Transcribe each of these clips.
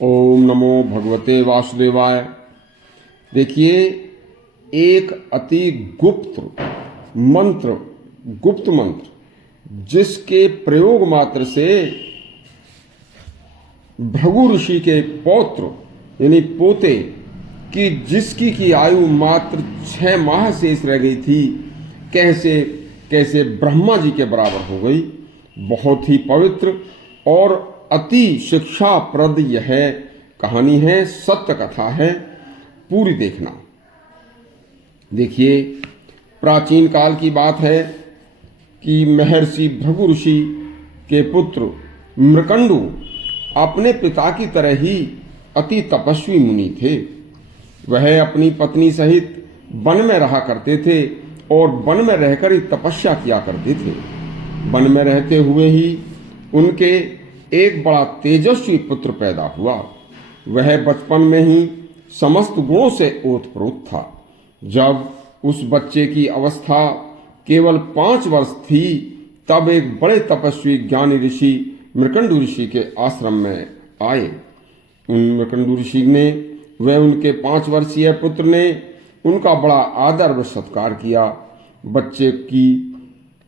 ओम नमो भगवते वासुदेवाय। देखिए, एक अति गुप्त मंत्र जिसके प्रयोग मात्र से भृगु ऋषि के पौत्र यानी पोते की जिसकी की आयु मात्र 6 माह शेष रह गई थी, कैसे कैसे ब्रह्मा जी के बराबर हो गई। बहुत ही पवित्र और अति शिक्षाप्रद यह कहानी है, सत्य कथा है, पूरी देखना। देखिए, प्राचीन काल की बात है कि महर्षि भृगु ऋषि के पुत्र मृकंडु अपने पिता की तरह ही अति तपस्वी मुनि थे। वह अपनी पत्नी सहित वन में रहा करते थे और वन में रहकर ही तपस्या किया करते थे। वन में रहते हुए ही उनके एक बड़ा तेजस्वी पुत्र पैदा हुआ। वह बचपन में ही समस्त गुणों से ओतप्रोत था। जब उस बच्चे की अवस्था केवल 5 वर्ष थी, तब एक बड़े तपस्वी ज्ञानी ऋषि मृकंडु ऋषि के आश्रम में आए। उन मृकंडु ऋषि ने उनके 5 वर्षीय पुत्र ने उनका बड़ा आदर व सत्कार किया। बच्चे की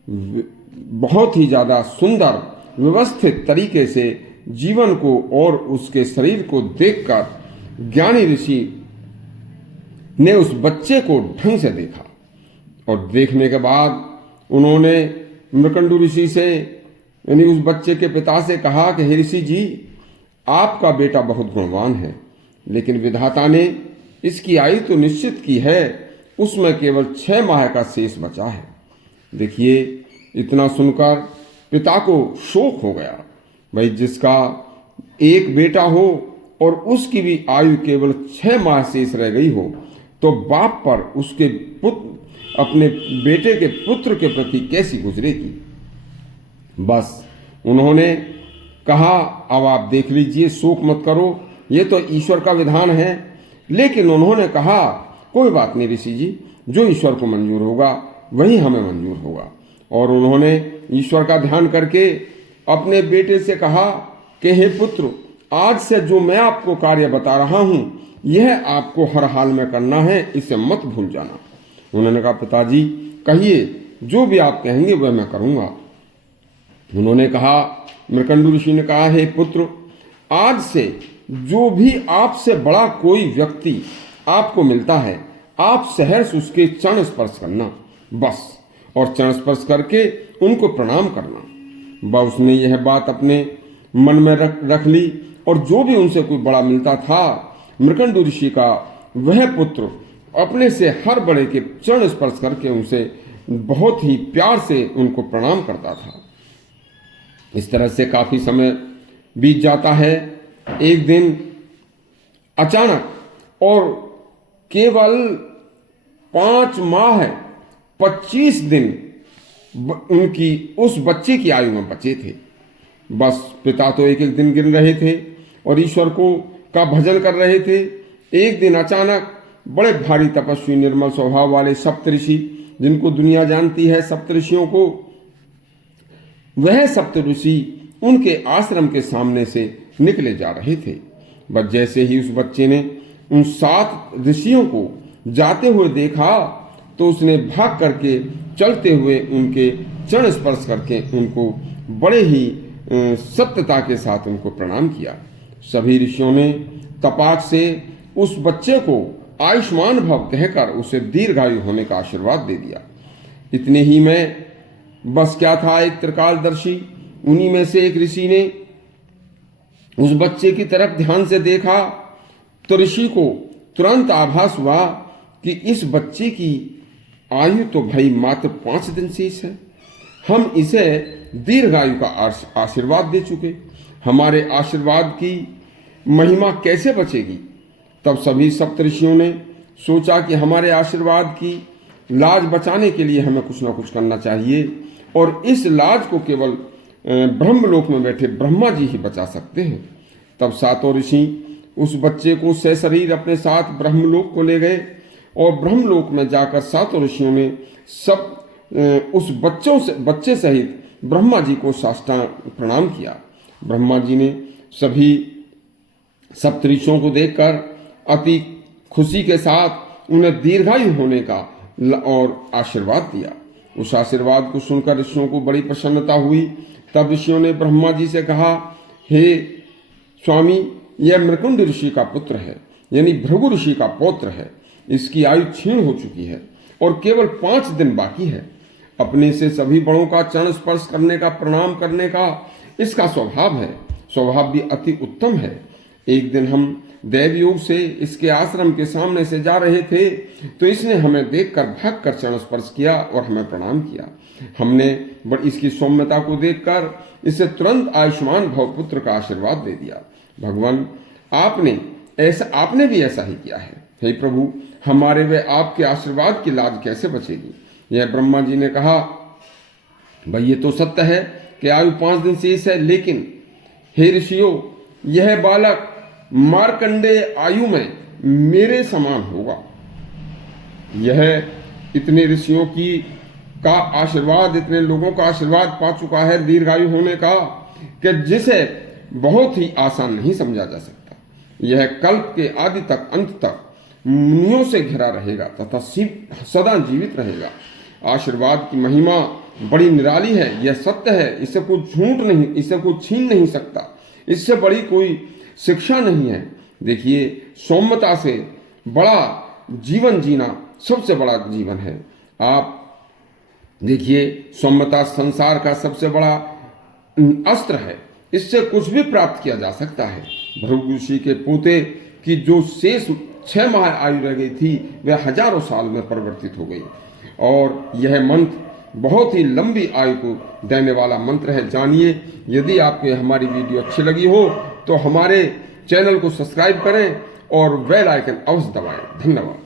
बहुत ही ज़्यादा सुंदर व्यवस्थित तरीके से जीवन को और उसके शरीर को देखकर ज्ञानी ऋषि ने उस बच्चे को ढंग से देखा और देखने के बाद उन्होंने मृकंडु ऋषि से यानी उस बच्चे के पिता से कहा कि हे ऋषि जी, आपका बेटा बहुत गुणवान है, लेकिन विधाता ने इसकी आयु तो निश्चित की है, उसमें केवल 6 माह का शेष बचा है। देखिए, इतना सुनकर पिता को शोक हो गया। भाई, जिसका एक बेटा हो और उसकी भी आयु केवल 6 माह शेष रह गई हो, तो बाप पर उसके अपने बेटे के पुत्र के प्रति कैसी गुजरेगी। बस उन्होंने कहा, अब आप देख लीजिए, शोक मत करो, ये तो ईश्वर का विधान है। लेकिन उन्होंने कहा, कोई बात नहीं ऋषि जी, जो ईश्वर को मंजूर होगा वही हमें मंजूर होगा। और उन्होंने ईश्वर का ध्यान करके अपने बेटे से कहा कि हे पुत्र, आज से जो मैं आपको कार्य बता रहा हूं, यह आपको हर हाल में करना है, इसे मत भूल जाना। उन्होंने कहा, पिताजी कहिए, जो भी आप कहेंगे वह मैं करूंगा। उन्होंने कहा, मृकंडु ऋषि ने कहा, हे पुत्र, आज से जो भी आपसे बड़ा कोई व्यक्ति आपको मिलता है, आप सहर्ष उसके चरण स्पर्श करना, बस, और चरण स्पर्श करके उनको प्रणाम करना। बस उसने यह बात अपने मन में रख ली और जो भी उनसे कोई बड़ा मिलता था, मृकंडु ऋषि का वह पुत्र अपने से हर बड़े के चरण स्पर्श करके उनसे बहुत ही प्यार से उनको प्रणाम करता था। इस तरह से काफी समय बीत जाता है। एक दिन अचानक और केवल 5 माह 25 दिन उनकी उस बच्चे की आयु में बचे थे। बस पिता तो एक एक दिन गिन रहे थे और ईश्वर का भजन कर रहे थे। एक दिन अचानक बड़े भारी तपस्वी निर्मल स्वभाव वाले सप्तऋषि, जिनको दुनिया जानती है सप्तऋषियों को, वह सप्तऋषि उनके आश्रम के सामने से निकले जा रहे थे। बस जैसे ही उस बच्चे ने उन 7 ऋषियों को जाते हुए देखा, तो उसने भाग करके चलते हुए उनके चरण स्पर्श करके उनको बड़े ही सत्यता के साथ उनको प्रणाम किया। सभी ऋषियों ने तपाक से उस बच्चे को आयुष्मान भव कहकर उसे दीर्घायु होने का आशीर्वाद दे दिया। इतने ही में बस क्या था, एक त्रिकालदर्शी, उन्हीं में से एक ऋषि ने उस बच्चे की तरफ ध्यान से देखा तो ऋषि को तुरंत आभास हुआ कि इस बच्चे की आयु तो भाई मात्र 5 दिन शेष है। हम इसे दीर्घायु का आशीर्वाद दे चुके, हमारे आशीर्वाद की महिमा कैसे बचेगी। तब सभी सप्तऋषियों ने सोचा कि हमारे आशीर्वाद की लाज बचाने के लिए हमें कुछ ना कुछ करना चाहिए, और इस लाज को केवल ब्रह्मलोक में बैठे ब्रह्मा जी ही बचा सकते हैं। तब 7 ऋषि उस बच्चे को सशरीर अपने साथ ब्रह्मलोक को ले गए और ब्रह्मलोक में जाकर 7 ऋषियों ने सब उस बच्चे सहित ब्रह्मा जी को साष्टांग प्रणाम किया। ब्रह्मा जी ने सभी सप्तऋषियों को देखकर अति खुशी के साथ उन्हें दीर्घायु होने का और आशीर्वाद दिया। उस आशीर्वाद को सुनकर ऋषियों को बड़ी प्रसन्नता हुई। तब ऋषियों ने ब्रह्मा जी से कहा, हे स्वामी, यह मृकुंड ऋषि का पुत्र है, यानी भृगु ऋषि का पौत्र है। इसकी आयु क्षीण हो चुकी है और केवल 5 दिन बाकी है। अपने से सभी बड़ों का चरण स्पर्श करने का, प्रणाम करने का इसका स्वभाव है। स्वभाव भी अति उत्तम है। एक दिन हम दैवयोग से इसके आश्रम के सामने से जा रहे थे तो इसने हमें देखकर भागकर चरण स्पर्श किया और हमें प्रणाम किया। हमने इसकी सौम्यता को देखकर इसे तुरंत आयुष्मान भव पुत्र का आशीर्वाद दे दिया। भगवान, आपने भी ऐसा ही किया है। हे प्रभु, हमारे व आपके आशीर्वाद की लाज कैसे बचेगी? यह ब्रह्मा जी ने कहा, भाई ये तो सत्य है कि आयु 5 दिन शेष है, लेकिन हे ऋषियों, यह बालक मार्कंडेय आयु में मेरे समान होगा। यह इतने ऋषियों का आशीर्वाद, इतने लोगों का आशीर्वाद पा चुका है दीर्घायु होने का, कि जिसे बहुत ही आसान नहीं समझा जा सकता। यह कल्प के आदि तक, अंत तक मुनियों से घिरा रहेगा तथा सदा जीवित रहेगा। आशीर्वाद की महिमा बड़ी निराली है, यह सत्य है, इसे कोई झूठ नहीं, इसे कोई छीन नहीं सकता। इससे बड़ी कोई शिक्षा नहीं है। देखिए, सौम्यता से बड़ा जीवन जीना सबसे बड़ा जीवन है। आप देखिए, सौम्यता संसार का सबसे बड़ा अस्त्र है। इससे कुछ भी प्राप्त किया जा सकता है। भृगु ऋषि के पोते की जो शेष 6 माह आयु रह गई थी, वह हजारों साल में परिवर्तित हो गई। और यह मंत्र बहुत ही लंबी आयु को देने वाला मंत्र है। जानिए, यदि आपको हमारी वीडियो अच्छी लगी हो तो हमारे चैनल को सब्सक्राइब करें और बेल आइकन अवश्य दबाएं। धन्यवाद।